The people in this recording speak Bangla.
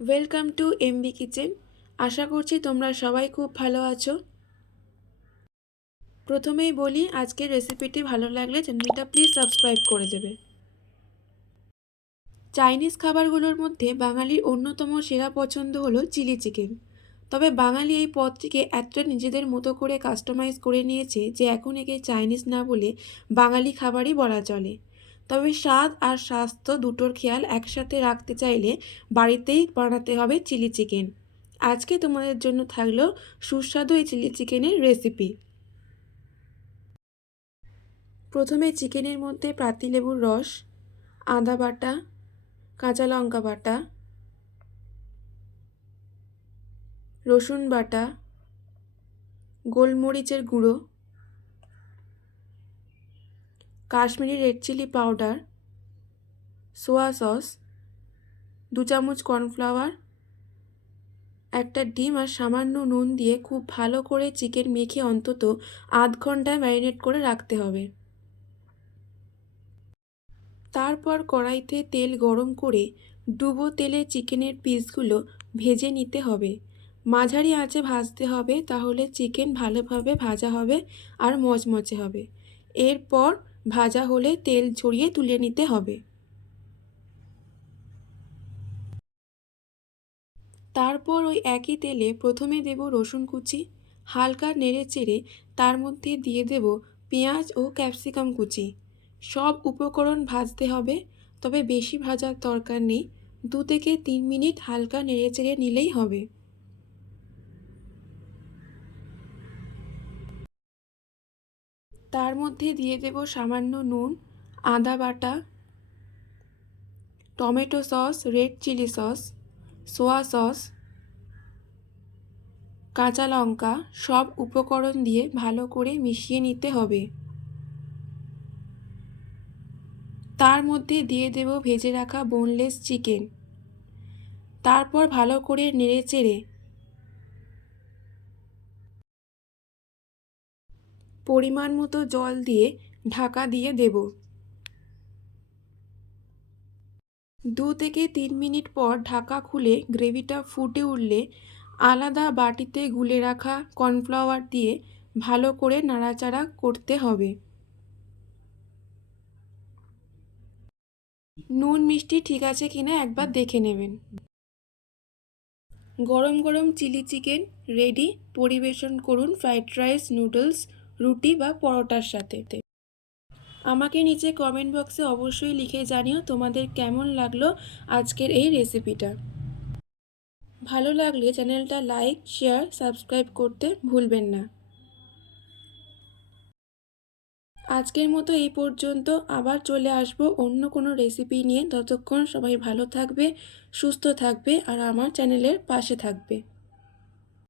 Welcome to MB kitchen. আশা করছি তোমরা সবাই খুব ভালো আছো। প্রথমেই বলি, আজকের রেসিপিটি ভালো লাগলে চ্যানেলটা প্লিজ সাবস্ক্রাইব করে দেবে। চাইনিজ খাবারগুলোর মধ্যে বাঙালির অন্যতম সেরা পছন্দ হলো চিলি চিকেন। তবে বাঙালি এই পদটিকে এতটা নিজেদের মতো করে কাস্টমাইজ করে নিয়েছে যে এখন একে চাইনিজ না বলে বাঙালি খাবারই বলা চলে। তবে স্বাদ আর স্বাস্থ্য দুটোর খেয়াল একসাথে রাখতে চাইলে বাড়িতেই বানাতে হবে চিলি চিকেন। আজকে তোমাদের জন্য থাকলো সুস্বাদু এই চিলি চিকেনের রেসিপি। প্রথমে চিকেনের মধ্যে পাতিলেবুর রস, আদা বাটা, কাঁচা লঙ্কা বাটা, রসুন বাটা, গোলমরিচের গুঁড়ো, Kashmiri red chilli powder, soya sauce, 2 চামচ কর্নফ্লাওয়ার, একটা ডিম আর সামান্য নুন দিয়ে খুব ভালো করে চিকেন মেখে অন্তত আধ ঘন্টা ম্যারিনেট করে রাখতে হবে। তারপর কড়াইতে তেল গরম করে ডুবো তেলে চিকেনের পিসগুলো ভেজে নিতে হবে। মাঝারি আঁচে ভাজতে হবে, তাহলে চিকেন ভালোভাবে ভাজা হবে আর মচমচে হবে। এরপর ভাজা হলে তেল ঝরিয়ে তুলে নিতে হবে। তারপর ওই একই তেলে প্রথমে দেব রসুন কুচি, হালকা নেড়ে চেড়ে তার মধ্যে দিয়ে দেব পেঁয়াজ ও ক্যাপসিকাম কুচি। সব উপকরণ ভাজতে হবে, তবে বেশি ভাজার দরকার নেই। 2 থেকে 3 মিনিট হালকা নেড়ে চেড়ে নিলেই হবে। তার মধ্যে দিয়ে দেব সামান্য নুন, আদা বাটা, tomato sauce, red chilli sauce, soya sauce, কাঁচা লঙ্কা। সব উপকরণ দিয়ে ভালো করে মিশিয়ে নিতে হবে। তার মধ্যে দিয়ে দেব ভেজে রাখা বোনলেস চিকেন। তারপর ভালো করে নেড়েচেড়ে পরিমাণ মতো জল দিয়ে ঢাকা দিয়ে দেব। 2 থেকে 3 মিনিট পর ঢাকা খুলে গ্রেভিটা ফুটে উঠলে আলাদা বাটিতে গুলে রাখা কর্নফ্লাওয়ার দিয়ে ভালো করে নাড়াচাড়া করতে হবে। নুন মিষ্টি ঠিক আছে কিনা একবার দেখে নেবেন। গরম গরম চিলি চিকেন রেডি। পরিবেশন করুন ফ্রাইড রাইস, নুডলস, রুটি বা পরোটার সাথে। আমাকে নিচে কমেন্ট বক্সে অবশ্যই লিখে জানিও তোমাদের কেমন লাগলো আজকের এই রেসিপিটা। ভালো লাগলে চ্যানেলটা লাইক, শেয়ার, সাবস্ক্রাইব করতে ভুলবেন না। আজকের মতো এই পর্যন্ত। আবার চলে আসবো অন্য কোনো রেসিপি নিয়ে। ততক্ষণ সবাই ভালো থাকবে, সুস্থ থাকবে আর আমার চ্যানেলের পাশে থাকবে।